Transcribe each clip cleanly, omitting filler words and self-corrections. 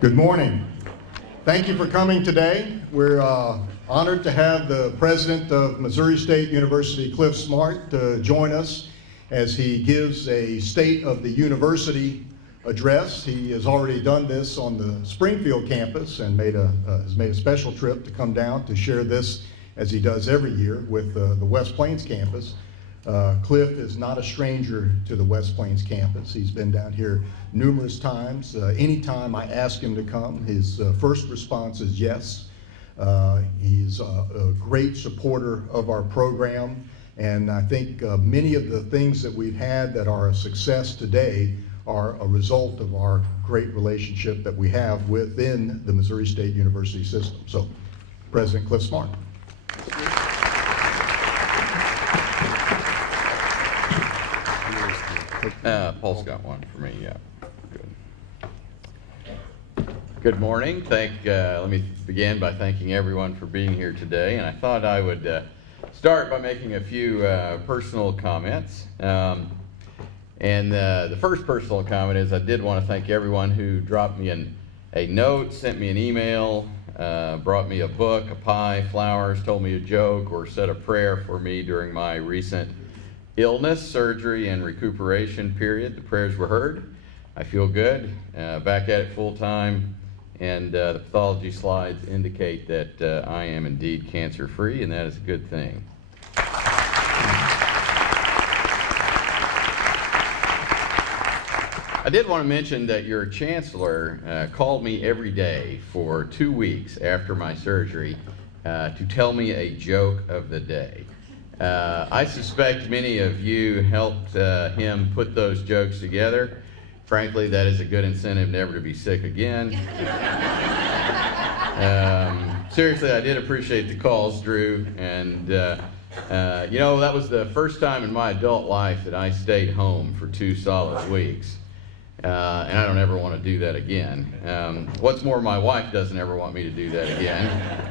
Good morning. Thank you for coming today. We're honored to have the president of Missouri State University, Clif Smart, join us as he gives a State of the University address. He has already done this on the Springfield campus and has made a special trip to come down to share this, as he does every year, with the West Plains campus. Clif is not a stranger to the West Plains campus. He's been down here numerous times. Anytime I ask him to come, his first response is yes. He's a great supporter of our program, and I think many of the things that we've had that are a success today are a result of our great relationship that we have within the Missouri State University system. So, President Clif Smart. Paul's got one for me, yeah. Good morning. Let me begin by thanking everyone for being here today. And I thought I would start by making a few personal comments. The first personal comment is I did want to thank everyone who dropped me a note, sent me an email, brought me a book, a pie, flowers, told me a joke, or said a prayer for me during my recent illness, surgery, and recuperation period. The prayers were heard. I feel good, back at it full time, and the pathology slides indicate that I am indeed cancer-free, and that is a good thing. I did want to mention that your Chancellor called me every day for 2 weeks after my surgery to tell me a joke of the day. I suspect many of you helped him put those jokes together. Frankly, that is a good incentive never to be sick again. Seriously, I did appreciate the calls, Drew, and you know, that was the first time in my adult life that I stayed home for 2 solid weeks. And I don't ever want to do that again. What's more, my wife doesn't ever want me to do that again.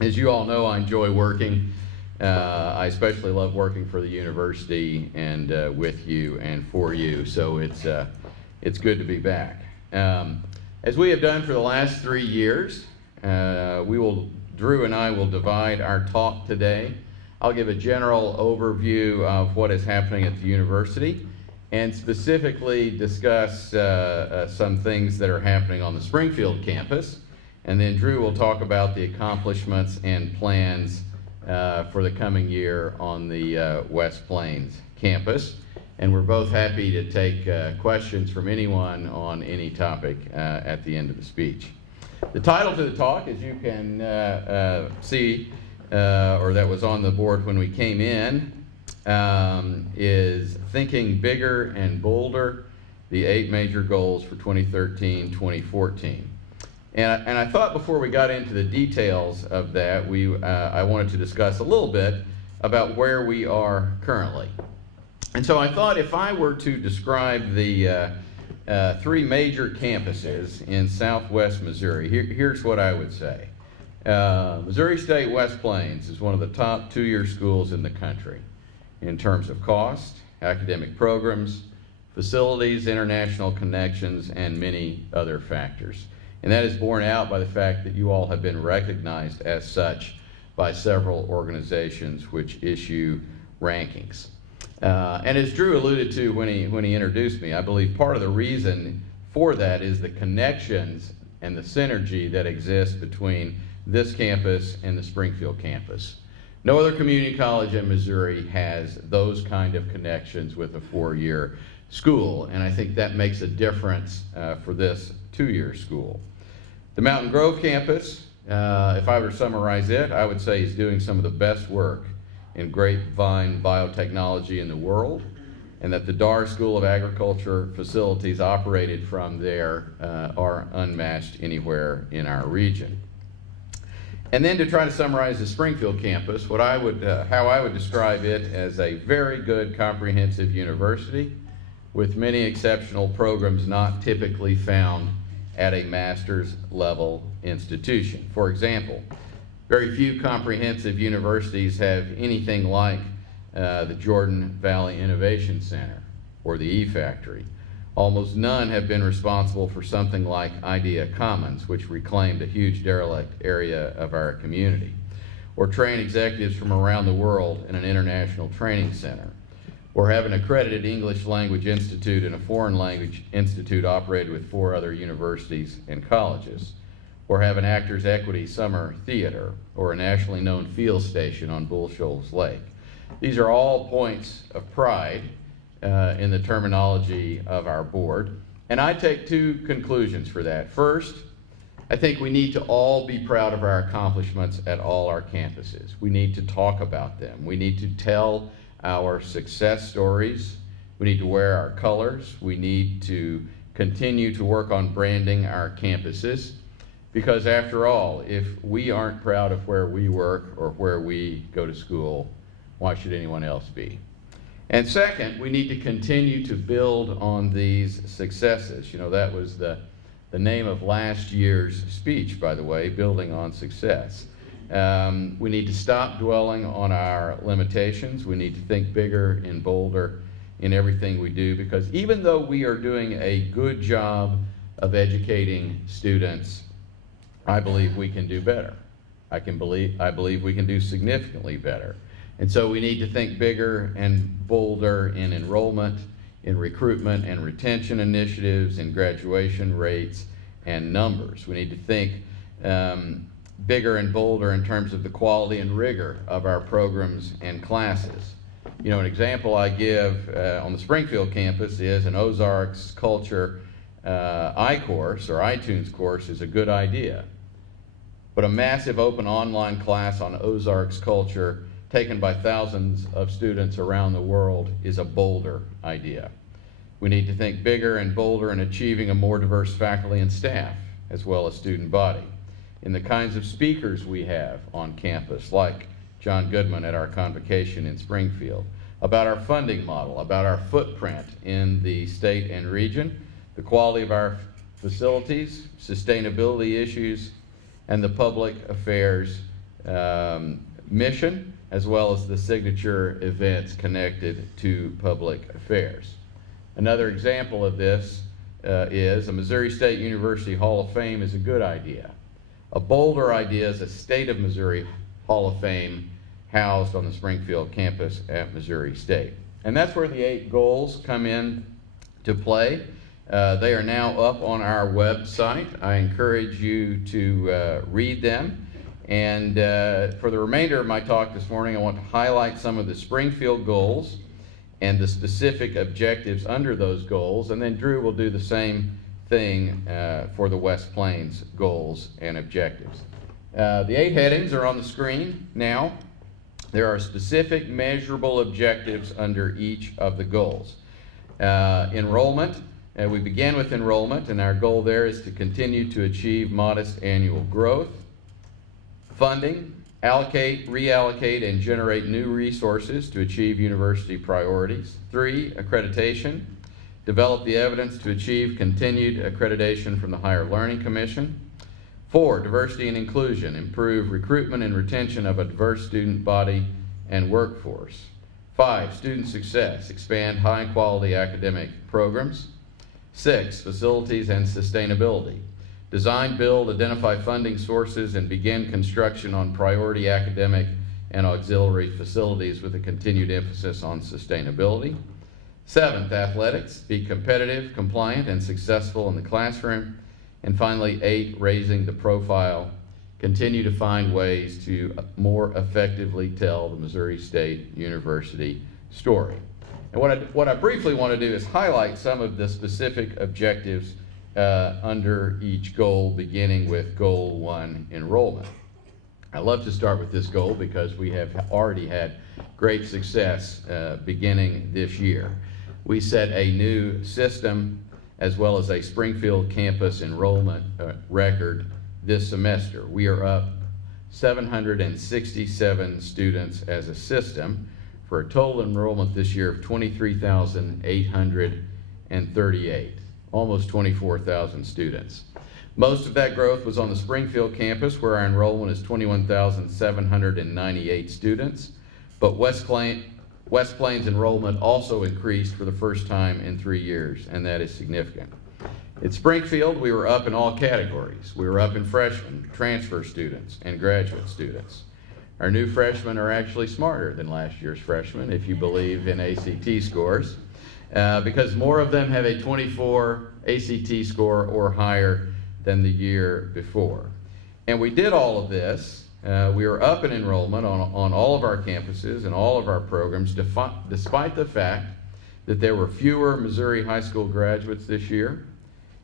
As you all know, I enjoy working. I especially love working for the university and with you and for you, so it's good to be back. As we have done for the last 3 years, Drew and I will divide our talk today. I'll give a general overview of what is happening at the university and specifically discuss some things that are happening on the Springfield campus, and then Drew will talk about the accomplishments and plans for the coming year on the West Plains campus. And we're both happy to take questions from anyone on any topic at the end of the speech. The title to the talk, as you can see, or that was on the board when we came in, is Thinking Bigger and Bolder, the 8 Major Goals for 2013-2014. And I thought before we got into the details of that, I wanted to discuss a little bit about where we are currently. And so I thought if I were to describe the 3 major campuses in southwest Missouri, here's what I would say. Missouri State West Plains is one of the top 2-year schools in the country in terms of cost, academic programs, facilities, international connections, and many other factors. And that is borne out by the fact that you all have been recognized as such by several organizations which issue rankings. And as Drew alluded to when he introduced me, I believe part of the reason for that is the connections and the synergy that exists between this campus and the Springfield campus. No other community college in Missouri has those kind of connections with a 4-year school, and I think that makes a difference for this 2-year school. The Mountain Grove campus, if I were to summarize it, I would say is doing some of the best work in grapevine biotechnology in the world, and that the Dar School of Agriculture facilities operated from there are unmatched anywhere in our region. And then to try to summarize the Springfield campus, how I would describe it as a very good comprehensive university with many exceptional programs not typically found at a master's level institution. For example, very few comprehensive universities have anything like the Jordan Valley Innovation Center or the E-Factory, Almost none have been responsible for something like Idea Commons, which reclaimed a huge derelict area of our community, or train executives from around the world in an international training center, or have an accredited English language institute and a foreign language institute operated with 4 other universities and colleges, or have an Actors Equity Summer Theater, or a nationally known field station on Bull Shoals Lake. These are all points of pride in the terminology of our board, and I take 2 conclusions for that. First, I think we need to all be proud of our accomplishments at all our campuses. We need to talk about them. We need to tell our success stories. We need to wear our colors. We need to continue to work on branding our campuses, because after all, if we aren't proud of where we work or where we go to school, why should anyone else be? And second, we need to continue to build on these successes. You know, that was the name of last year's speech, by the way, Building on Success. We need to stop dwelling on our limitations. We need to think bigger and bolder in everything we do, because even though we are doing a good job of educating students, I believe we can do better. I believe we can do significantly better. And so we need to think bigger and bolder in enrollment, in recruitment and retention initiatives, in graduation rates and numbers. We need to think bigger and bolder in terms of the quality and rigor of our programs and classes. You know, an example I give on the Springfield campus is an Ozarks Culture I-course or iTunes course is a good idea. But a massive open online class on Ozarks culture taken by thousands of students around the world is a bolder idea. We need to think bigger and bolder in achieving a more diverse faculty and staff, as well as student body, in the kinds of speakers we have on campus, like John Goodman at our convocation in Springfield, about our funding model, about our footprint in the state and region, the quality of our facilities, sustainability issues, and the public affairs mission, as well as the signature events connected to public affairs. Another example of this is a Missouri State University Hall of Fame is a good idea. A bolder idea is a State of Missouri Hall of Fame housed on the Springfield campus at Missouri State. And that's where the 8 goals come in to play. They are now up on our website. I encourage you to read them. And for the remainder of my talk this morning, I want to highlight some of the Springfield goals and the specific objectives under those goals. And then Drew will do the same thing for the West Plains goals and objectives. The 8 headings are on the screen now. There are specific measurable objectives under each of the goals. Enrollment. We begin with enrollment, and our goal there is to continue to achieve modest annual growth. Funding, allocate, reallocate, and generate new resources to achieve university priorities. 3, accreditation, develop the evidence to achieve continued accreditation from the Higher Learning Commission. 4, diversity and inclusion, improve recruitment and retention of a diverse student body and workforce. 5, student success, expand high-quality academic programs. 6, facilities and sustainability. Design, build, identify funding sources, and begin construction on priority academic and auxiliary facilities with a continued emphasis on sustainability. 7th, athletics. Be competitive, compliant, and successful in the classroom. And finally, 8, raising the profile. Continue to find ways to more effectively tell the Missouri State University story. And what I briefly want to do is highlight some of the specific objectives under each goal, beginning with Goal 1, enrollment. I love to start with this goal because we have already had great success beginning this year. We set a new system as well as a Springfield campus enrollment record this semester. We are up 767 students as a system, for a total enrollment this year of 23,838, almost 24,000 students. Most of that growth was on the Springfield campus, where our enrollment is 21,798 students, but West West Plains enrollment also increased for the first time in 3 years, and that is significant. At Springfield, we were up in all categories. We were up in freshmen, transfer students, and graduate students. Our new freshmen are actually smarter than last year's freshmen, if you believe in ACT scores, because more of them have a 24 ACT score or higher than the year before. And we did all of this. We were up in enrollment on all of our campuses and all of our programs, despite the fact that there were fewer Missouri high school graduates this year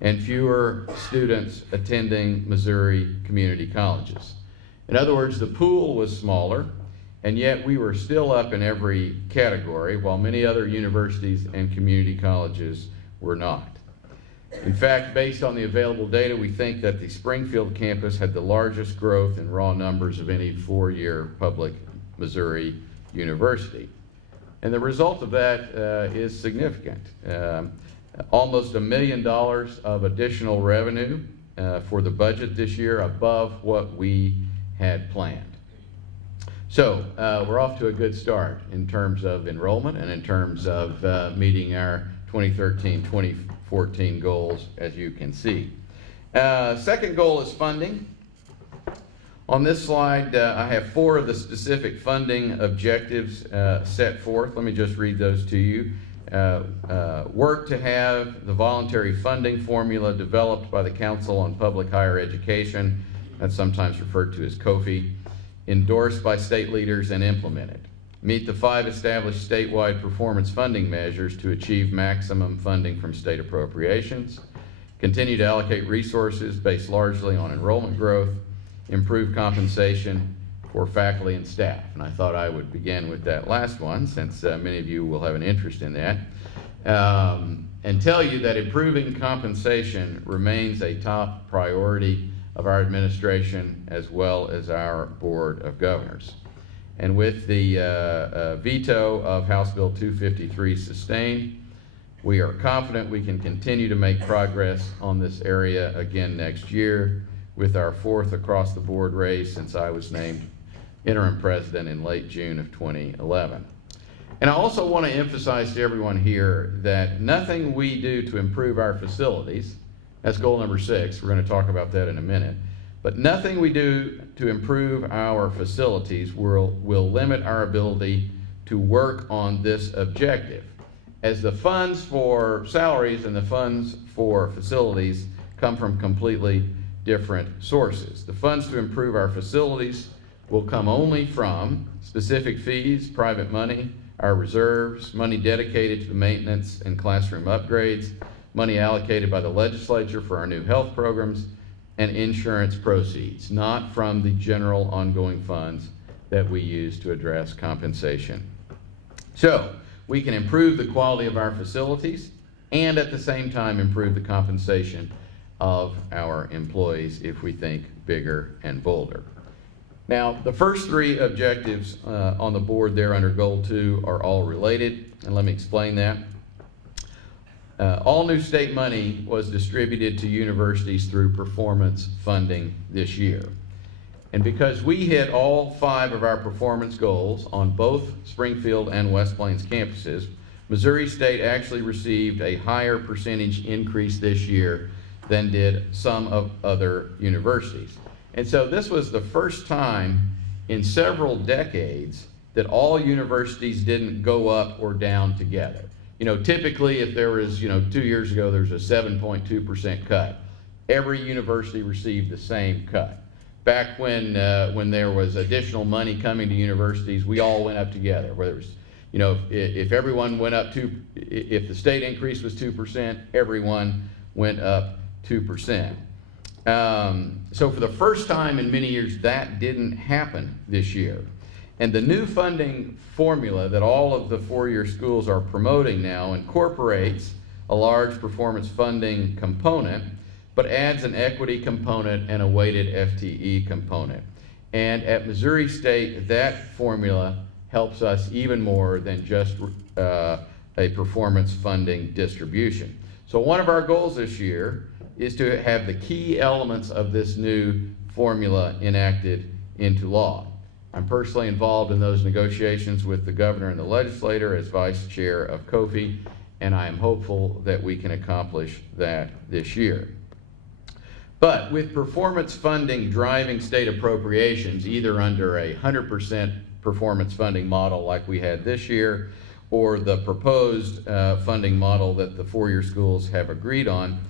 and fewer students attending Missouri community colleges. In other words, the pool was smaller, and yet we were still up in every category, while many other universities and community colleges were not. In fact, based on the available data, we think that the Springfield campus had the largest growth in raw numbers of any four-year public Missouri university. And the result of that is significant. Almost $1 million of additional revenue for the budget this year, above what we had planned. So we're off to a good start in terms of enrollment and in terms of meeting our 2013-2014 goals, as you can see. Second goal is funding. On this slide, I have 4 of the specific funding objectives set forth. Let me just read those to you. Work to have the voluntary funding formula developed by the Council on Public Higher Education, that's sometimes referred to as COFE, endorsed by state leaders and implemented. Meet the 5 established statewide performance funding measures to achieve maximum funding from state appropriations. Continue to allocate resources based largely on enrollment growth. Improve compensation for faculty and staff. And I thought I would begin with that last one, since many of you will have an interest in that, and tell you that improving compensation remains a top priority of our administration as well as our Board of Governors. And with the veto of House Bill 253 sustained, we are confident we can continue to make progress on this area again next year with our 4th across-the-board raise since I was named interim president in late June of 2011. And I also want to emphasize to everyone here that nothing we do to improve our facilities, that's goal number 6, we're going to talk about that in a minute, but nothing we do to improve our facilities will limit our ability to work on this objective, as the funds for salaries and the funds for facilities come from completely different sources. The funds to improve our facilities will come only from specific fees, private money, our reserves, money dedicated to the maintenance and classroom upgrades, money allocated by the legislature for our new health programs, and insurance proceeds, not from the general ongoing funds that we use to address compensation. So we can improve the quality of our facilities and at the same time improve the compensation of our employees if we think bigger and bolder. Now, the first 3 objectives on the board there under Goal 2 are all related, and let me explain that. All new state money was distributed to universities through performance funding this year. And because we hit all 5 of our performance goals on both Springfield and West Plains campuses, Missouri State actually received a higher percentage increase this year than did some of other universities. And so this was the first time in several decades that all universities didn't go up or down together. You know, typically if there was, 2 years ago, there was a 7.2% cut. Every university received the same cut. Back when there was additional money coming to universities, we all went up together. Whether it was, if everyone went up if the state increase was 2%, everyone went up 2%. So for the first time in many years, that didn't happen this year. And the new funding formula that all of the 4-year schools are promoting now incorporates a large performance funding component, but adds an equity component and a weighted FTE component. And at Missouri State, that formula helps us even more than just a performance funding distribution. So one of our goals this year is to have the key elements of this new formula enacted into law. I'm personally involved in those negotiations with the governor and the legislator as vice chair of COFI, and I am hopeful that we can accomplish that this year. But with performance funding driving state appropriations, either under a 100% performance funding model like we had this year, or the proposed funding model that the four-year schools have agreed on,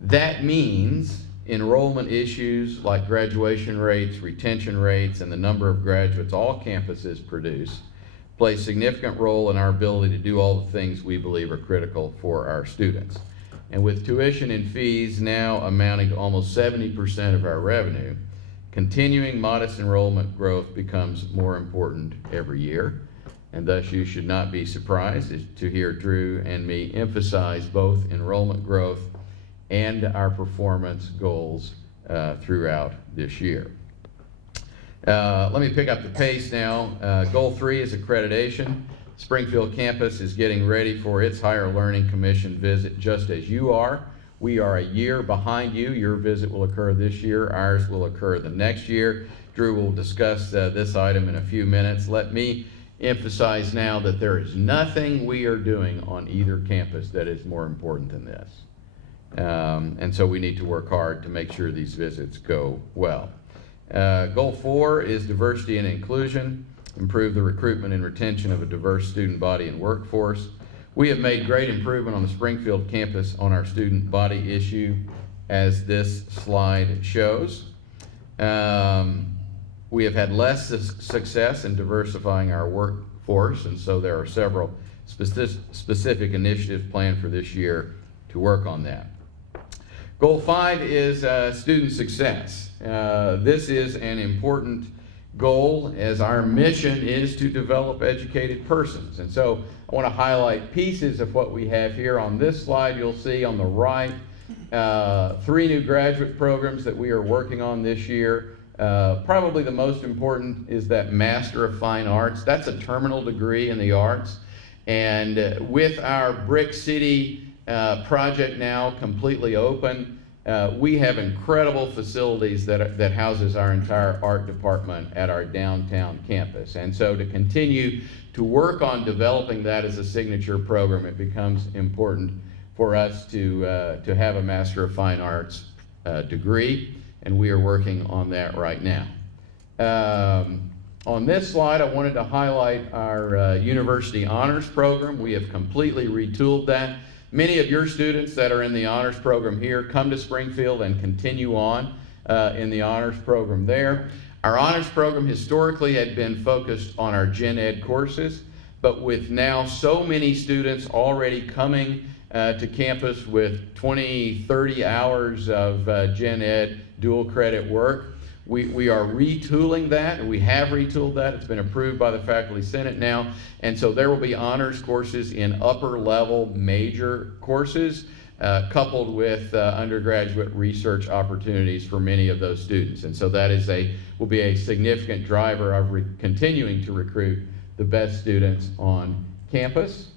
that means enrollment issues like graduation rates, retention rates, and the number of graduates all campuses produce play a significant role in our ability to do all the things we believe are critical for our students. And with tuition and fees now amounting to almost 70% of our revenue, continuing modest enrollment growth becomes more important every year. And thus you should not be surprised to hear Drew and me emphasize both enrollment growth and our performance goals throughout this year. Let me pick up the pace now. Goal 3 is accreditation. Springfield campus is getting ready for its Higher Learning Commission visit just as you are. We are a year behind you. Your visit will occur this year. Ours will occur the next year. Drew will discuss this item in a few minutes. Let me emphasize now that there is nothing we are doing on either campus that is more important than this. And so we need to work hard to make sure these visits go well. Goal 4 is diversity and inclusion. Improve the recruitment and retention of a diverse student body and workforce. We have made great improvement on the Springfield campus on our student body issue, as this slide shows. We have had less success in diversifying our workforce, and so there are several specific initiatives planned for this year to work on that. Goal 5 is student success. This is an important goal, as our mission is to develop educated persons. And so I want to highlight pieces of what we have here. On this slide, you'll see on the right 3 new graduate programs that we are working on this year. Probably the most important is that Master of Fine Arts. That's a terminal degree in the arts. And with our Brick City project now completely open, we have incredible facilities that houses our entire art department at our downtown campus. And so to continue to work on developing that as a signature program, it becomes important for us to have a Master of Fine Arts degree, and we are working on that right now. On this slide, I wanted to highlight our University Honors Program. We have completely retooled that. Many of your students that are in the honors program here come to Springfield and continue on in the honors program there. Our honors program historically had been focused on our gen ed courses, but with now so many students already coming to campus with 20, 30 hours of gen ed dual credit work, we are retooling that, and we have retooled that. It's been approved by the Faculty Senate now, and so there will be honors courses in upper level major courses coupled with undergraduate research opportunities for many of those students. And so that will be a significant driver of continuing to recruit the best students on campus.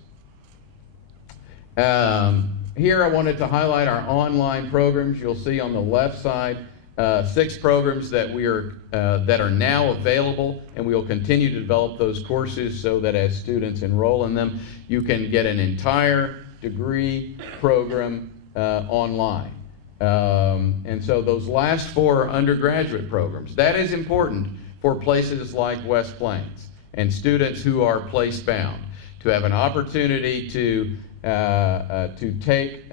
Here I wanted to highlight our online programs. You'll see on the left side 6 programs that are now available, and we will continue to develop those courses so that as students enroll in them, you can get an entire degree program online. And so those last 4 are undergraduate programs. That is important for places like West Plains and students who are place-bound to have an opportunity to take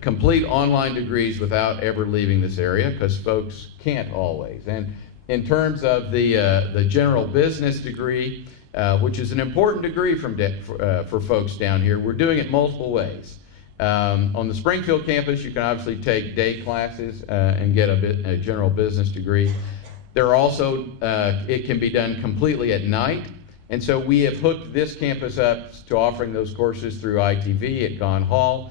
complete online degrees without ever leaving this area, because folks can't always. And in terms of the general business degree, which is an important degree for folks down here, we're doing it multiple ways. On the Springfield campus, you can obviously take day classes and get a general business degree. There are also, it can be done completely at night. And so we have hooked this campus up to offering those courses through ITV at Gone Hall.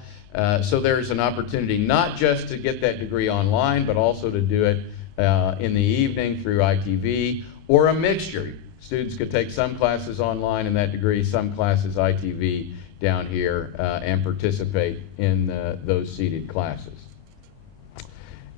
So there's an opportunity not just to get that degree online, but also to do it in the evening through ITV, or a mixture. Students could take some classes online in that degree, some classes ITV down here, and participate in those seated classes.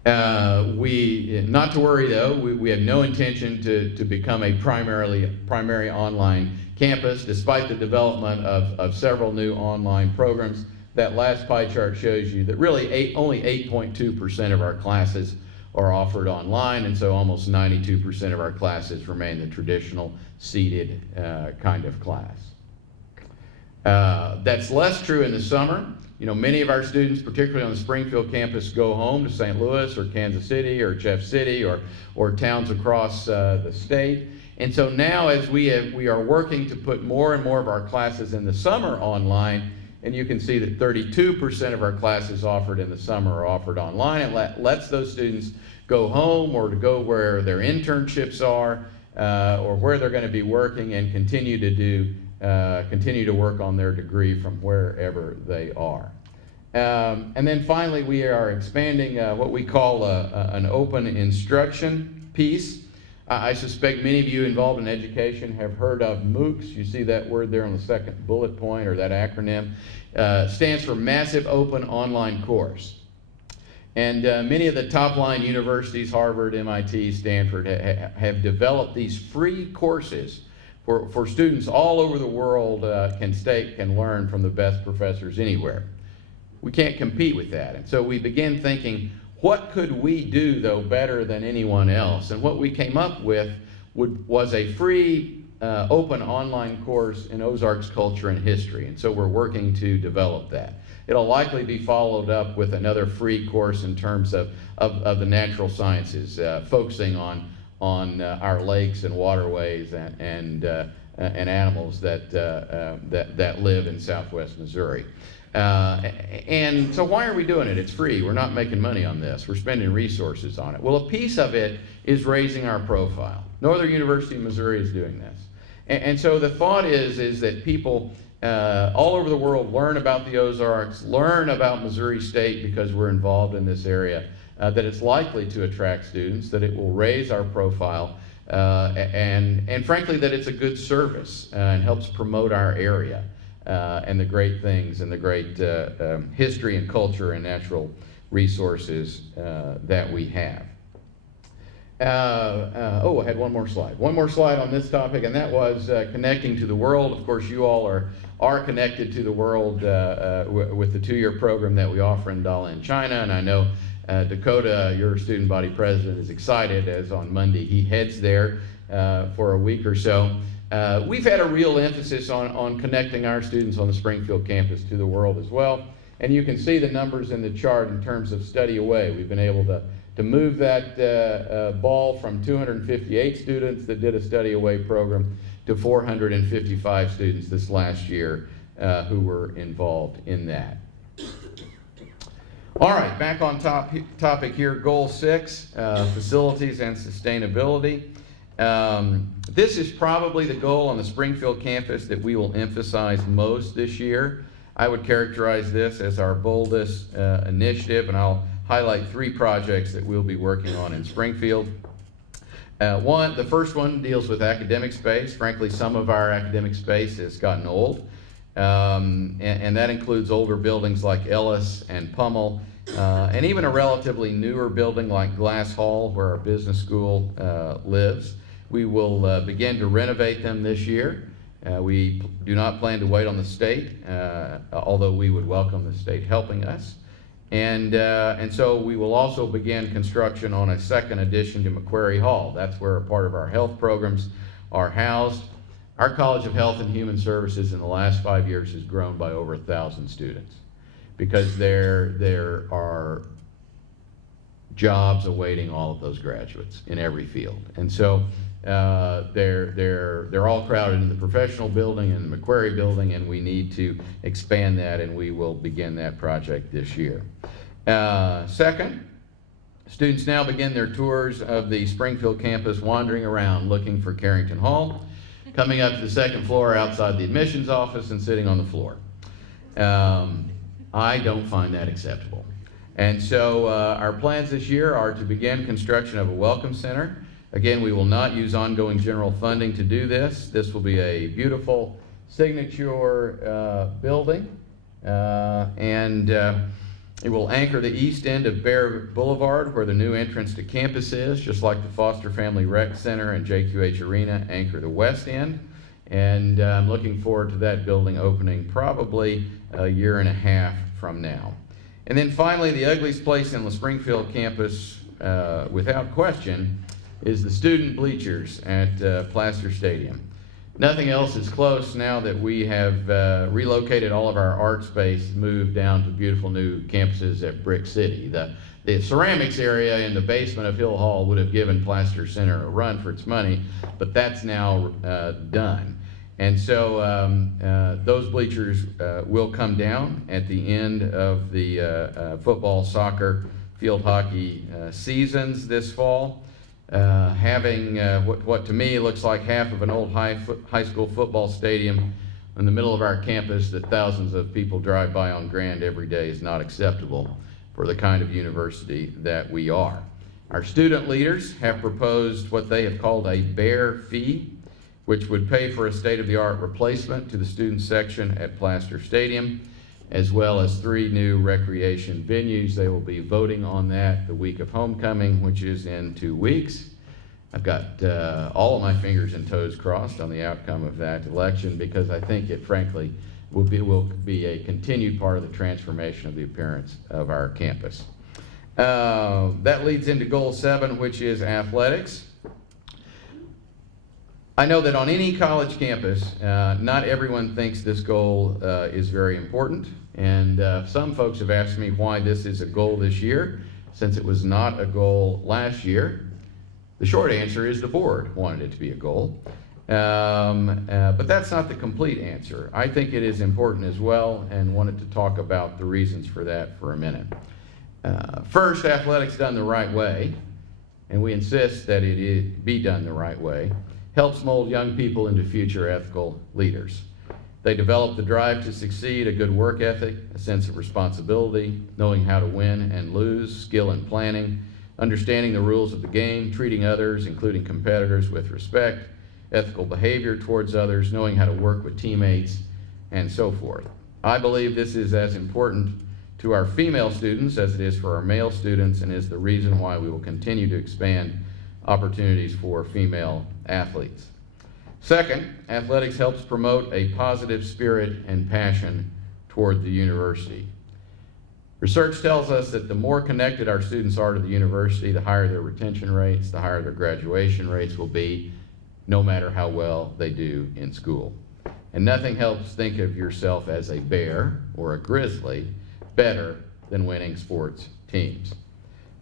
Not to worry though, we have no intention to become a primary online campus, despite the development of several new online programs. That last pie chart shows you that really only 8.2% of our classes are offered online, and so almost 92% of our classes remain the traditional seated kind of class. That's less true in the summer. You know, many of our students, particularly on the Springfield campus, go home to St. Louis or Kansas City or Jeff City or towns across the state. And so now as we are working to put more and more of our classes in the summer online, and you can see that 32% of our classes offered in the summer are offered online. It lets those students go home or to go where their internships are or where they're going to be working and continue to work on their degree from wherever they are. And then finally, we are expanding what we call an open instruction piece. I suspect many of you involved in education have heard of MOOCs. You see that word there on the second bullet point, or that acronym. Stands for Massive Open Online Course. And many of the top-line universities, Harvard, MIT, Stanford, have developed these free courses for students all over the world can learn from the best professors anywhere. We can't compete with that. And so we began thinking, what could we do, though, better than anyone else? And what we came up with was a free open online course in Ozarks culture and history. And so we're working to develop that. It'll likely be followed up with another free course in terms of the natural sciences, focusing on our lakes and waterways and animals that live in southwest Missouri. And so why are we doing it? It's free. We're not making money on this. We're spending resources on it. Well, a piece of it is raising our profile. No other university in Missouri is doing this. And so the thought is that people all over the world learn about the Ozarks, learn about Missouri State because we're involved in this area, that it's likely to attract students, that it will raise our profile, and frankly that it's a good service and helps promote our area and the great things and the great history and culture and natural resources that we have. I had one more slide. One more slide on this topic, and that was connecting to the world. Of course, you all are connected to the world with the two-year program that we offer in Dalian, China, and I know Dakota, your student body president, is excited as on Monday he heads there for a week or so. We've had a real emphasis on connecting our students on the Springfield campus to the world as well, and you can see the numbers in the chart in terms of study away. We've been able to move that ball from 258 students that did a study away program to 455 students this last year who were involved in that. All right, back on topic here, Goal 6, facilities and sustainability. This is probably the goal on the Springfield campus that we will emphasize most this year. I would characterize this as our boldest initiative, and I'll highlight 3 projects that we'll be working on in Springfield. The first one deals with academic space. Frankly, some of our academic space has gotten old, and that includes older buildings like Ellis and Pummel, and even a relatively newer building like Glass Hall, where our business school lives. We will begin to renovate them this year. We do not plan to wait on the state, although we would welcome the state helping us. And so we will also begin construction on a second addition to McQuarrie Hall. That's where a part of our health programs are housed. Our College of Health and Human Services in the last 5 years has grown by over 1,000 students because there are jobs awaiting all of those graduates in every field. And so they're all crowded in the professional building and the McQuarrie building, and we need to expand that, and we will begin that project this year. Second, students now begin their tours of the Springfield campus, wandering around looking for Carrington Hall, coming up to the second floor outside the admissions office and sitting on the floor. I don't find that acceptable. And so our plans this year are to begin construction of a welcome center. Again, we will not use ongoing general funding to do this. This will be a beautiful signature building, and It will anchor the east end of Bear Boulevard, where the new entrance to campus is, just like the Foster Family Rec Center and JQH Arena anchor the west end. And I'm looking forward to that building opening probably a year and a half from now. And then finally, the ugliest place in the Springfield campus, without question, is the student bleachers at Plaster Stadium. Nothing else is close now that we have relocated all of our art space, moved down to beautiful new campuses at Brick City. The ceramics area in the basement of Hill Hall would have given Plaster Center a run for its money, but that's now done. And so those bleachers will come down at the end of the football, soccer, field hockey seasons this fall. Having what to me looks like half of an old high school football stadium in the middle of our campus that thousands of people drive by on Grand every day is not acceptable for the kind of university that we are. Our student leaders have proposed what they have called a bear fee, which would pay for a state-of-the-art replacement to the student section at Plaster Stadium, as well as 3 new recreation venues. They will be voting on that the week of homecoming, which is in 2 weeks. I've got all of my fingers and toes crossed on the outcome of that election, because I think it frankly will be a continued part of the transformation of the appearance of our campus. That leads into goal 7, which is athletics. I know that on any college campus, not everyone thinks this goal is very important, and some folks have asked me why this is a goal this year, since it was not a goal last year. The short answer is the board wanted it to be a goal, but that's not the complete answer. I think it is important as well, and wanted to talk about the reasons for that for a minute. First, athletics done the right way, and we insist that it be done the right way, helps mold young people into future ethical leaders. They develop the drive to succeed, a good work ethic, a sense of responsibility, knowing how to win and lose, skill in planning, understanding the rules of the game, treating others, including competitors, with respect, ethical behavior towards others, knowing how to work with teammates, and so forth. I believe this is as important to our female students as it is for our male students, and is the reason why we will continue to expand opportunities for female athletes. Second, athletics helps promote a positive spirit and passion toward the university. Research tells us that the more connected our students are to the university, the higher their retention rates, the higher their graduation rates will be, no matter how well they do in school. And nothing helps think of yourself as a bear or a grizzly better than winning sports teams.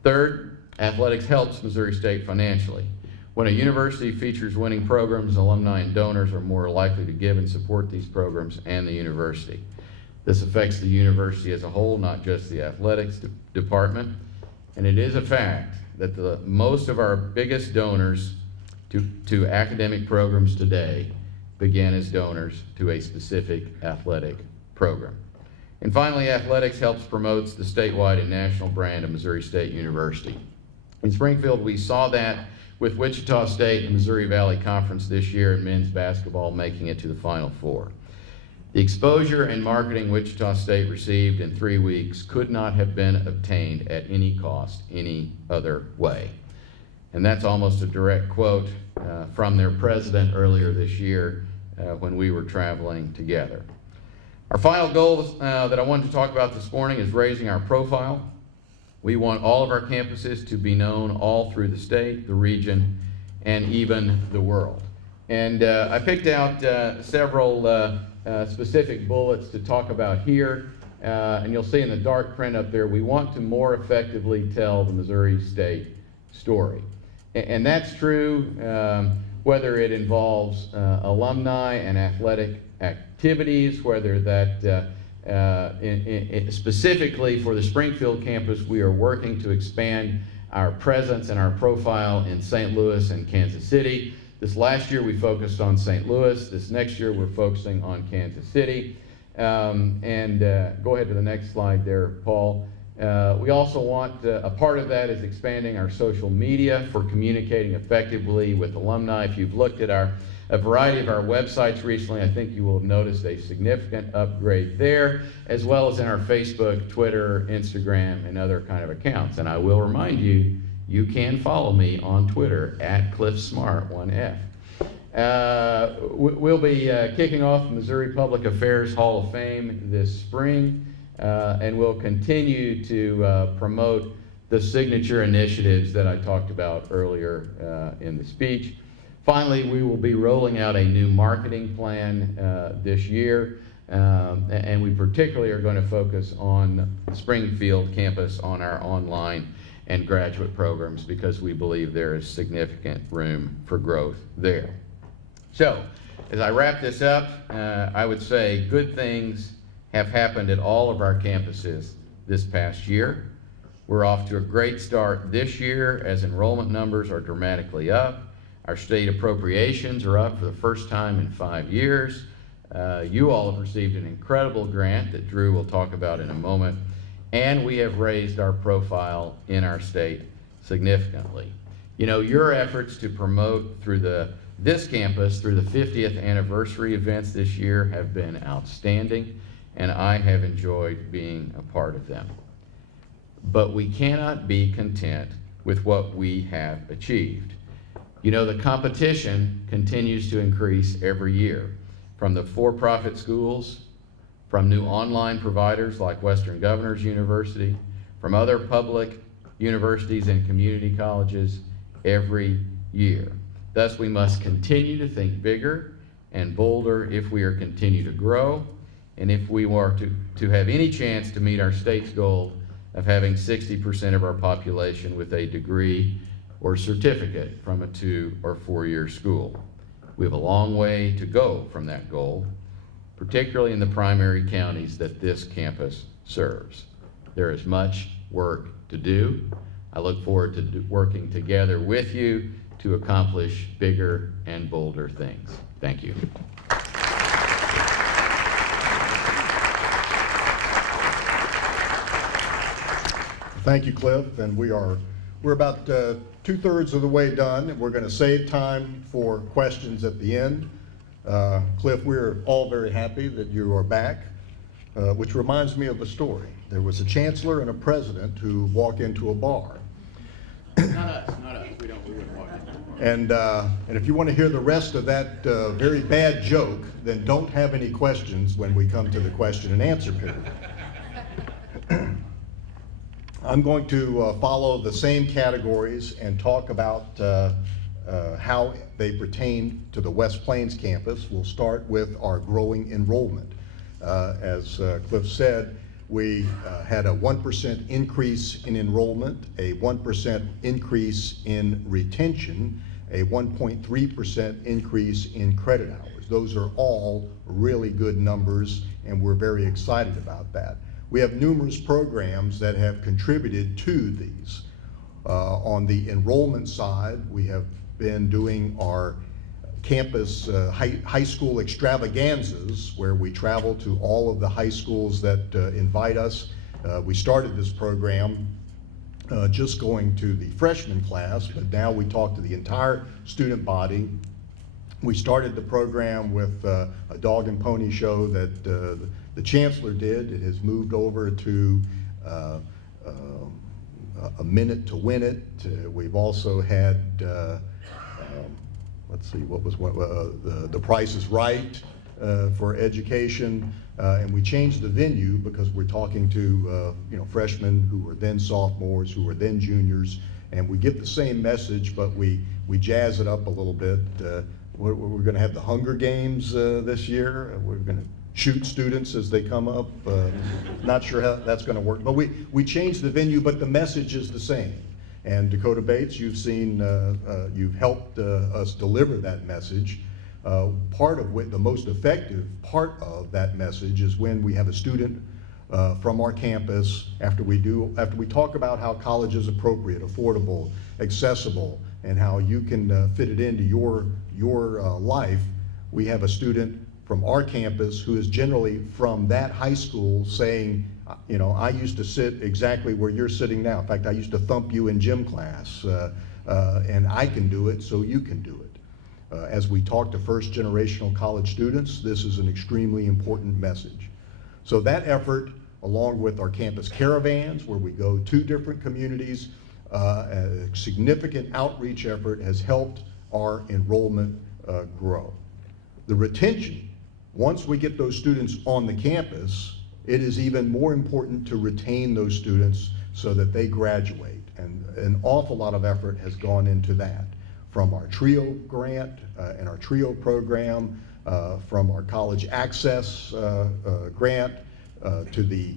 Third, athletics helps Missouri State financially. When a university features winning programs, alumni and donors are more likely to give and support these programs and the university. This affects the university as a whole, not just the athletics department. And it is a fact that most of our biggest donors to academic programs today began as donors to a specific athletic program. And finally, athletics helps promote the statewide and national brand of Missouri State University. In Springfield, we saw that with Wichita State and Missouri Valley Conference this year, and men's basketball making it to the Final Four. The exposure and marketing Wichita State received in 3 weeks could not have been obtained at any cost any other way. And that's almost a direct quote from their president earlier this year when we were traveling together. Our final goal that I wanted to talk about this morning is raising our profile. We want all of our campuses to be known all through the state, the region, and even the world. And I picked out several specific bullets to talk about here. And you'll see in the dark print up there, we want to more effectively tell the Missouri State story. And that's true whether it involves alumni and athletic activities, whether that specifically for the Springfield campus, we are working to expand our presence and our profile in St. Louis and Kansas City. This last year we focused on St. Louis. This next year we're focusing on Kansas City. Go ahead to the next slide there, Paul. We also want, a part of that is expanding our social media for communicating effectively with alumni. If you've looked at our a variety of our websites recently. I think you will have noticed a significant upgrade there, as well as in our Facebook, Twitter, Instagram, and other kind of accounts. And I will remind you, you can follow me on Twitter at ClifSmart1F. We'll be kicking off the Missouri Public Affairs Hall of Fame this spring, and we'll continue to promote the signature initiatives that I talked about earlier in the speech. Finally, we will be rolling out a new marketing plan this year, and we particularly are going to focus on the Springfield campus on our online and graduate programs because we believe there is significant room for growth there. So, as I wrap this up, I would say good things have happened at all of our campuses this past year. We're off to a great start this year as enrollment numbers are dramatically up. Our state appropriations are up for the first time in 5 years. You all have received an incredible grant that Drew will talk about in a moment. And we have raised our profile in our state significantly. You know, your efforts to promote through this campus through the 50th anniversary events this year have been outstanding, and I have enjoyed being a part of them. But we cannot be content with what we have achieved. You know, the competition continues to increase every year, from the for-profit schools, from new online providers like Western Governors University, from other public universities and community colleges every year. Thus, we must continue to think bigger and bolder if we are continue to grow, and if we are to have any chance to meet our state's goal of having 60% of our population with a degree or certificate from a 2- or 4-year school. We have a long way to go from that goal, particularly in the primary counties that this campus serves. There is much work to do. I look forward to working together with you to accomplish bigger and bolder things. Thank you. Thank you, Clif, and we're about 2/3 of the way done. We're going to save time for questions at the end. Clif, we're all very happy that you are back, which reminds me of a story. There was a chancellor and a president who walk into a bar. Not us. We wouldn't walk into a bar. And if you want to hear the rest of that very bad joke, then don't have any questions when we come to the question and answer period. I'm going to follow the same categories and talk about how they pertain to the West Plains campus. We'll start with our growing enrollment. As Clif said, we had a 1% increase in enrollment, a 1% increase in retention, a 1.3% increase in credit hours. Those are all really good numbers, and we're very excited about that. We have numerous programs that have contributed to these. On the enrollment side, we have been doing our campus high school extravaganzas, where we travel to all of the high schools that invite us. We started this program just going to the freshman class, but now we talk to the entire student body. We started the program with a dog and pony show that the Chancellor did. It has moved over to a minute to win it. We've also had, let's see, what was the Price is Right for education, and we changed the venue because we're talking to freshmen who were then sophomores, who were then juniors, and we give the same message, but we jazz it up a little bit. We're going to have the Hunger Games this year. We're going to shoot students as they come up. Not sure how that's going to work, but we changed the venue, but the message is the same. And Dakota Bates, you've helped us deliver that message. Part of the most effective part of that message is when we have a student from our campus, after we talk about how college is appropriate, affordable, accessible, and how you can fit it into your life. We have a student from our campus who is generally from that high school saying, I used to sit exactly where you're sitting now. In fact, I used to thump you in gym class, and I can do it, so you can do it. As we talk to first-generational college students, this is an extremely important message. So that effort, along with our campus caravans, where we go to different communities, a significant outreach effort has helped our enrollment grow. The retention, once we get those students on the campus, it is even more important to retain those students so that they graduate. And an awful lot of effort has gone into that, from our TRIO grant and our TRIO program, from our college access grant, to the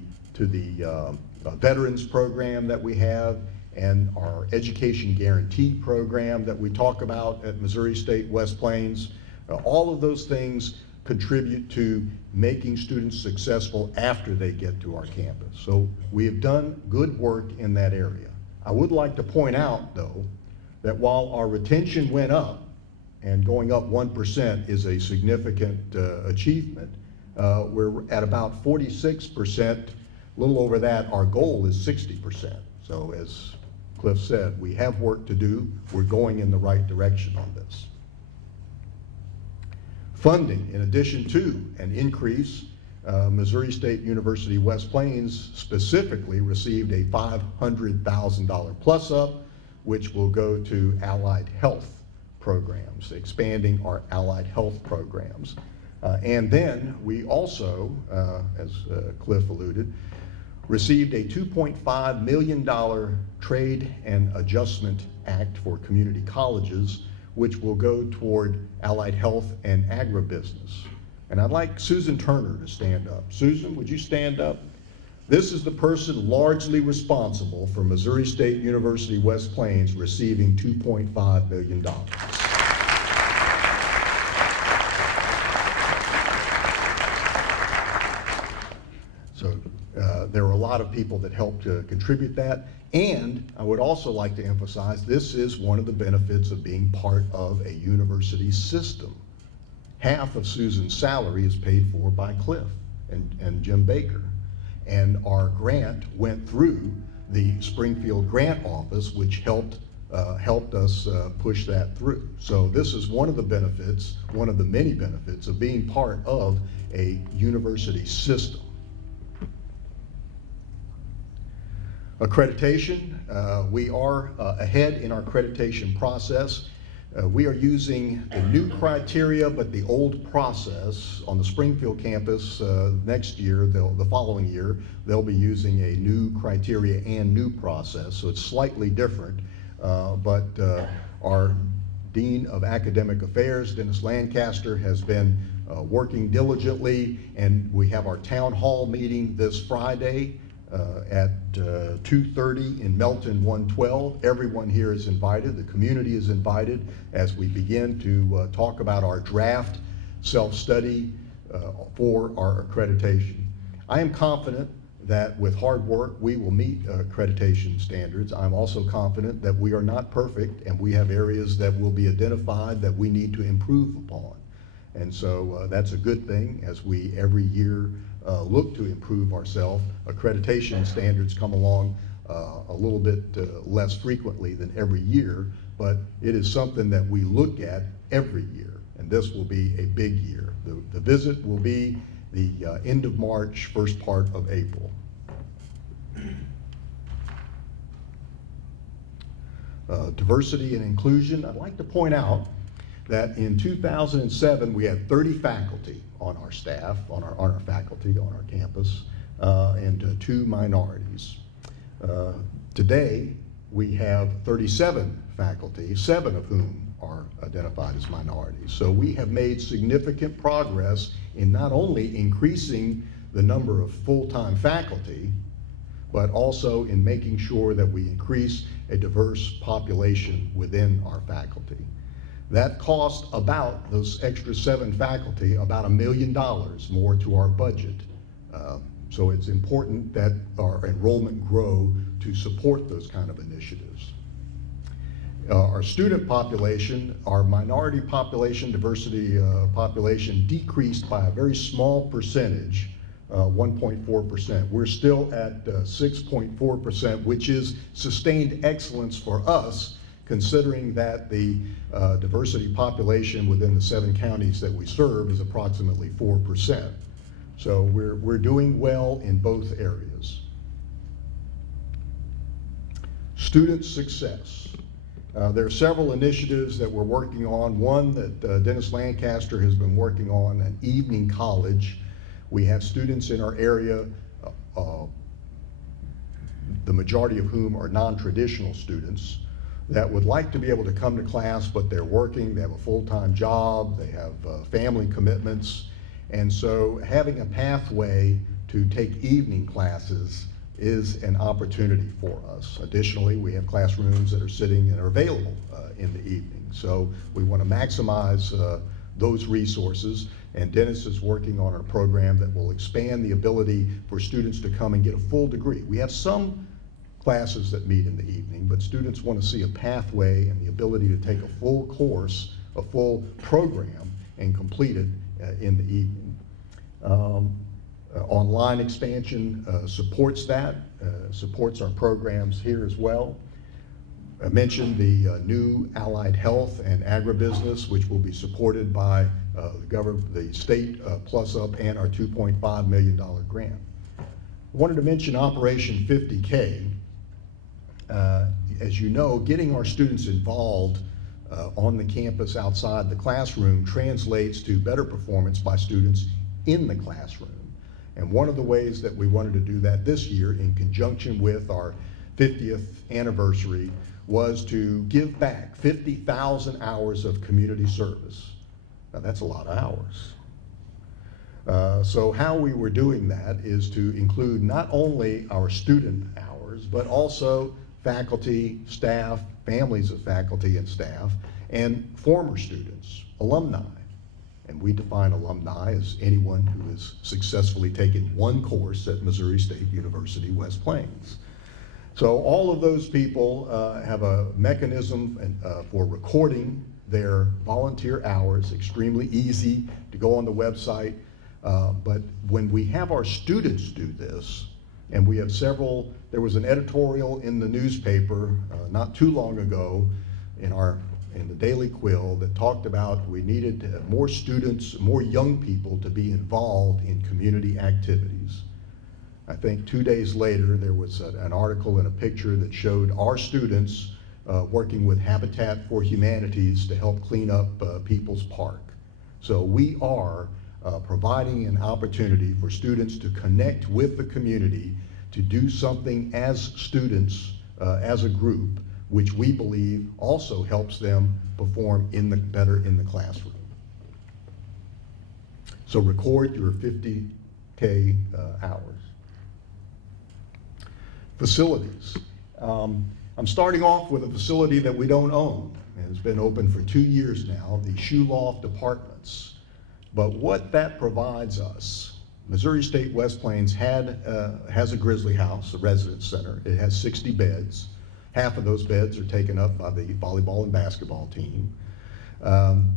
veterans program that we have, and our education guarantee program that we talk about at Missouri State West Plains. All of those things contribute to making students successful after they get to our campus. So we have done good work in that area. I would like to point out, though, that while our retention went up, and going up 1% is a significant achievement, we're at about 46%, a little over that. Our goal is 60%. So as Clif said, we have work to do. We're going in the right direction on this. Funding, in addition to an increase, Missouri State University West Plains specifically received a $500,000 plus up, which will go to allied health programs, expanding our allied health programs. And then we also, as Clif alluded, received a $2.5 million Trade and Adjustment Act for community colleges, which will go toward allied health and agribusiness. And I'd like Susan Turner to stand up. Susan, would you stand up? This is the person largely responsible for Missouri State University West Plains receiving $2.5 million. So there are a lot of people that helped to contribute that. And I would also like to emphasize, this is one of the benefits of being part of a university system. Half of Susan's salary is paid for by Clif and Jim Baker. And our grant went through the Springfield Grant Office, which helped us push that through. So this is one of the benefits, one of the many benefits of being part of a university system. Accreditation, we are ahead in our accreditation process. We are using the new criteria, but the old process on the Springfield campus. Next year, the following year, they'll be using a new criteria and new process, so it's slightly different. But our Dean of Academic Affairs, Dennis Lancaster, has been working diligently, and we have our town hall meeting this Friday at 2:30 in Melton 112. Everyone here is invited. The community is invited as we begin to talk about our draft self-study for our accreditation. I am confident that with hard work we will meet accreditation standards. I'm also confident that we are not perfect and we have areas that will be identified that we need to improve upon. And so that's a good thing as we every year look to improve ourselves. Accreditation standards come along a little bit less frequently than every year, but it is something that we look at every year, and this will be a big year. The visit will be the end of March, first part of April. Diversity and inclusion, I'd like to point out that in 2007 we had 30 faculty on our staff, on our faculty, on our campus, and 2 minorities. Today we have 37 faculty, 7 of whom are identified as minorities. So we have made significant progress in not only increasing the number of full-time faculty, but also in making sure that we increase a diverse population within our faculty. That cost about, those extra 7 faculty, about $1 million more to our budget. So it's important that our enrollment grow to support those kind of initiatives. Our student population, our minority population, diversity population decreased by a very small percentage, 1.4%. We're still at 6.4%, which is sustained excellence for us, considering that the diversity population within the 7 counties that we serve is approximately 4%. So we're doing well in both areas. Student success. There are several initiatives that we're working on. One that Dennis Lancaster has been working on, an evening college. We have students in our area, the majority of whom are non-traditional students, that would like to be able to come to class, but they're working, they have a full-time job, they have family commitments, and so having a pathway to take evening classes is an opportunity for us. Additionally, we have classrooms that are sitting and are available in the evening. So we want to maximize those resources, and Dennis is working on a program that will expand the ability for students to come and get a full degree. We have some classes that meet in the evening, but students want to see a pathway and the ability to take a full course, a full program, and complete it in the evening. Online expansion supports that, supports our programs here as well. I mentioned the new allied health and agribusiness, which will be supported by the state plus up and our $2.5 million grant. I wanted to mention Operation 50K. As you know, getting our students involved on the campus outside the classroom translates to better performance by students in the classroom. And one of the ways that we wanted to do that this year in conjunction with our 50th anniversary was to give back 50,000 hours of community service. Now that's a lot of hours. So how we were doing that is to include not only our student hours, but also faculty, staff, families of faculty and staff, and former students, alumni. And we define alumni as anyone who has successfully taken one course at Missouri State University, West Plains. So all of those people have a mechanism for recording their volunteer hours, extremely easy to go on the website. But when we have our students do this, and we have several, there was an editorial in the newspaper not too long ago in the Daily Quill that talked about we needed more students, more young people to be involved in community activities. I think 2 days later there was an article and a picture that showed our students working with Habitat for Humanities to help clean up People's Park. So we are providing an opportunity for students to connect with the community, to do something as students, as a group, which we believe also helps them perform better in the classroom. So record your 50K hours. Facilities. I'm starting off with a facility that we don't own, and it's been open for 2 years now, the Shoe Loft Apartments. But what that provides us, Missouri State West Plains has a Grizzly House, a residence center. It has 60 beds. Half of those beds are taken up by the volleyball and basketball team.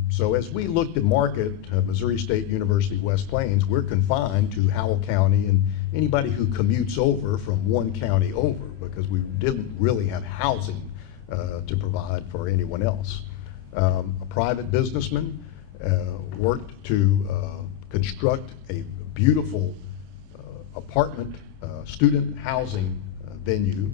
So as we look to market Missouri State University West Plains, we're confined to Howell County and anybody who commutes over from one county over, because we didn't really have housing to provide for anyone else. A private businessman worked to construct a beautiful apartment student housing venue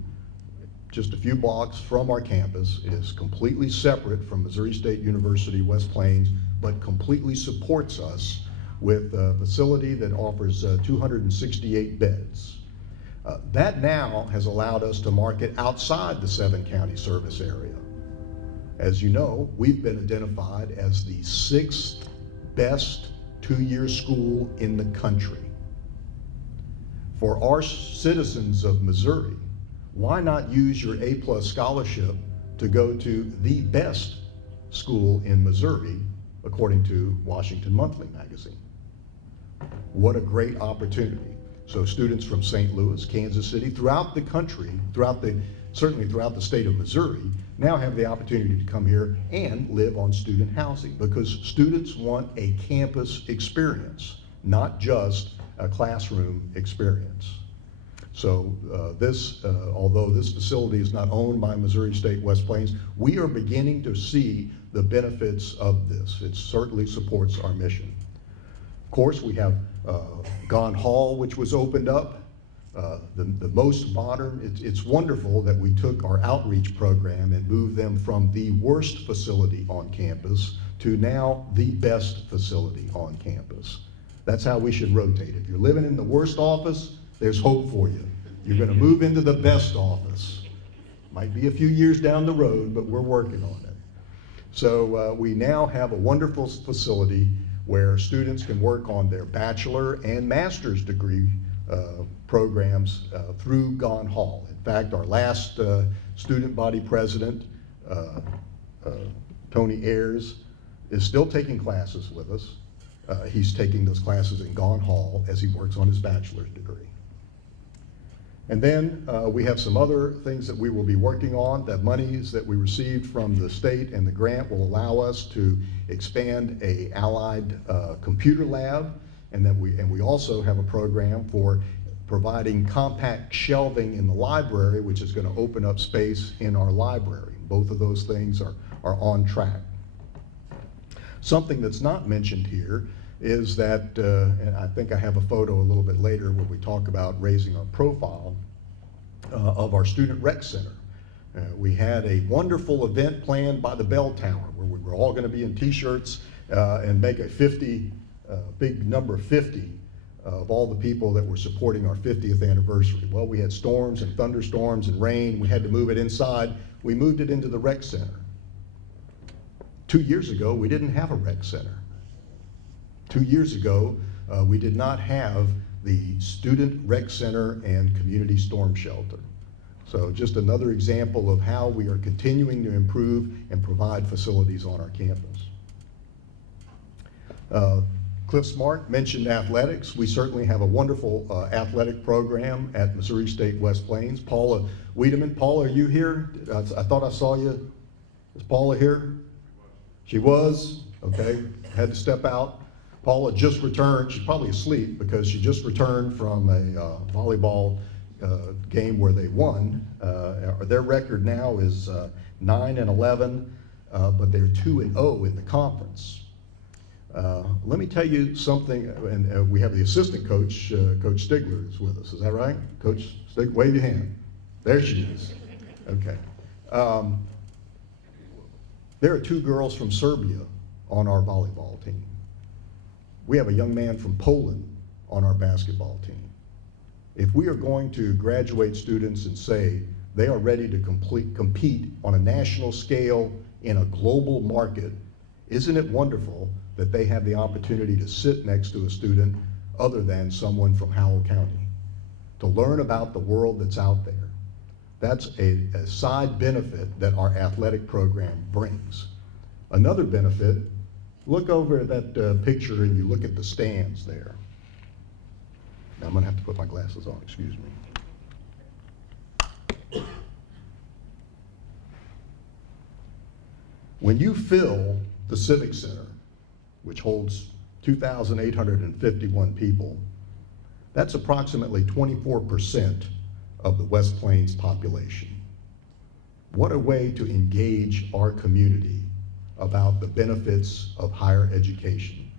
just a few blocks from our campus. It is completely separate from Missouri State University West Plains, but completely supports us with a facility that offers 268 beds. That now has allowed us to market outside the 7-county service area. As you know, we've been identified as the 6th best 2-year school in the country. For our citizens of Missouri, why not use your A+ scholarship to go to the best school in Missouri, according to Washington Monthly magazine? What a great opportunity. So students from St. Louis, Kansas City, throughout the country, certainly throughout the state of Missouri, now have the opportunity to come here and live on student housing, because students want a campus experience, not just a classroom experience. So although this facility is not owned by Missouri State West Plains, we are beginning to see the benefits of this. It certainly supports our mission. Of course, we have Gone Hall, which was opened up, the most modern. It's wonderful that we took our outreach program and moved them from the worst facility on campus to now the best facility on campus. That's how we should rotate. If you're living in the worst office, there's hope for you. You're going to move into the best office. Might be a few years down the road, but we're working on it. So we now have a wonderful facility where students can work on their bachelor and master's degree programs through Gone Hall. In fact, our last student body president, Tony Ayers, is still taking classes with us. He's taking those classes in Gone Hall as he works on his bachelor's degree. And then we have some other things that we will be working on. That monies that we received from the state and the grant will allow us to expand a allied computer lab, and we also have a program for providing compact shelving in the library, which is going to open up space in our library. Both of those things are on track. Something that's not mentioned here is that, and I think I have a photo a little bit later where we talk about raising our profile of our student rec center. We had a wonderful event planned by the bell tower where we were all going to be in t-shirts and make a big number 50 of all the people that were supporting our 50th anniversary. Well, we had storms and thunderstorms and rain. We had to move it inside. We moved it into the rec center. 2 years ago, we didn't have a rec center. 2 years ago, we did not have the Student Rec Center and Community Storm Shelter. So just another example of how we are continuing to improve and provide facilities on our campus. Clif Smart mentioned athletics. We certainly have a wonderful athletic program at Missouri State West Plains. Paula Wiedemann. Paula, are you here? I thought I saw you. Is Paula here? She was? Okay, had to step out. Paula just returned. She's probably asleep because she just returned from a volleyball game where they won. Their record now is 9-11, but they're 2-0 in the conference. Let me tell you something, and we have the assistant coach, Coach Stigler, is with us. Is that right? Coach Stigler, wave your hand. There she is. Okay. There are 2 girls from Serbia on our volleyball team. We have a young man from Poland on our basketball team. If we are going to graduate students and say they are ready to compete on a national scale in a global market, isn't it wonderful that they have the opportunity to sit next to a student other than someone from Howell County, to learn about the world that's out there? That's a side benefit that our athletic program brings. Another benefit, look over at that picture and you look at the stands there. Now I'm gonna have to put my glasses on, excuse me. When you fill the Civic Center, which holds 2,851 people, that's approximately 24% of the West Plains population. What a way to engage our community about the benefits of higher education.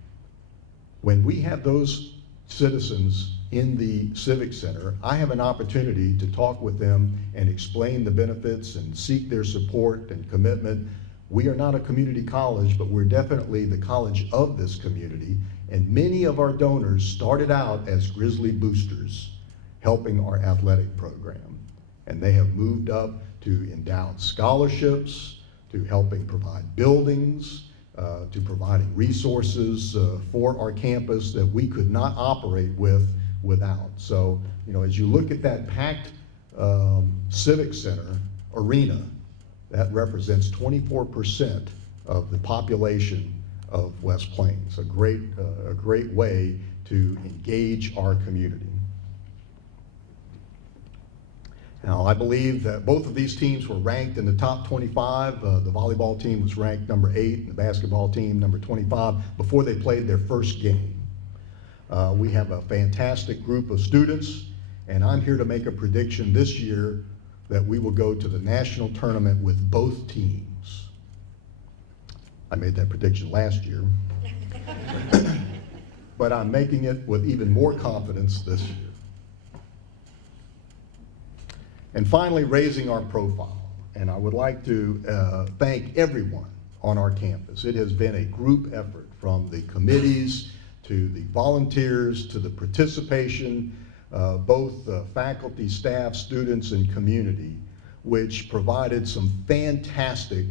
When we have those citizens in the Civic Center, I have an opportunity to talk with them and explain the benefits and seek their support and commitment. We are not a community college, but we're definitely the college of this community, and many of our donors started out as Grizzly boosters, helping our athletic program. And they have moved up to endowed scholarships, to helping provide buildings, to providing resources for our campus that we could not operate without. So, you know, as you look at that packed Civic Center arena, that represents 24% of the population of West Plains. A great way to engage our community. Now, I believe that both of these teams were ranked in the top 25. The volleyball team was ranked number 8, and the basketball team number 25 before they played their first game. We have a fantastic group of students, And I'm here to make a prediction this year that we will go to the national tournament with both teams. I made that prediction last year. But I'm making it with even more confidence this year. And finally, raising our profile. And I would like to thank everyone on our campus. It has been a group effort, from the committees to the volunteers to the participation, both faculty, staff, students, and community, which provided some fantastic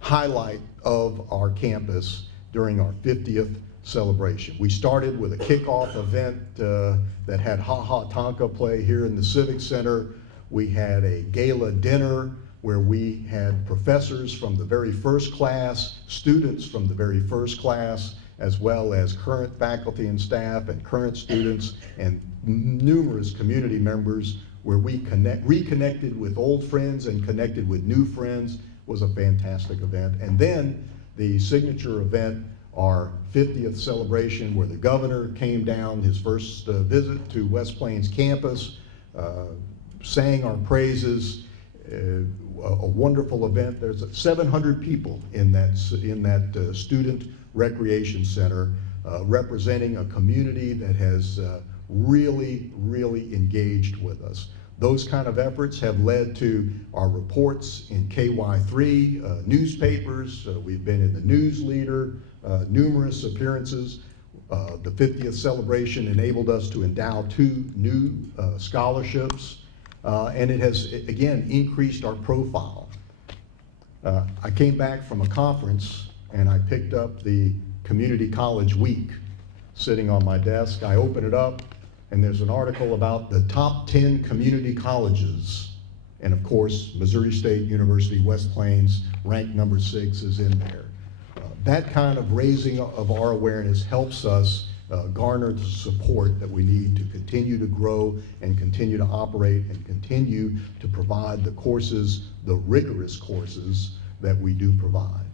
highlight of our campus during our 50th celebration. We started with a kickoff event that had Ha Ha Tonka play here in the Civic Center. We had a gala dinner where we had professors from the very first class, students from the very first class, as well as current faculty and staff and current students and numerous community members, where we reconnected with old friends and connected with new friends. Was a fantastic event. And then the signature event, our 50th celebration, where the governor came down, his first visit to West Plains campus, sang our praises. A wonderful event. There's 700 people in that student recreation center, representing a community that has really engaged with us. Those kind of efforts have led to our reports in KY3 newspapers. We've been in the News Leader, numerous appearances. The 50th celebration enabled us to endow 2 new scholarships, and it has, again, increased our profile. I came back from a conference and I picked up the Community College Week sitting on my desk. I open it up and there's an article about the top 10 community colleges. And of course, Missouri State University West Plains, ranked number 6, is in there. That kind of raising of our awareness helps us garner the support that we need to continue to grow and continue to operate and continue to provide the courses, the rigorous courses that we do provide.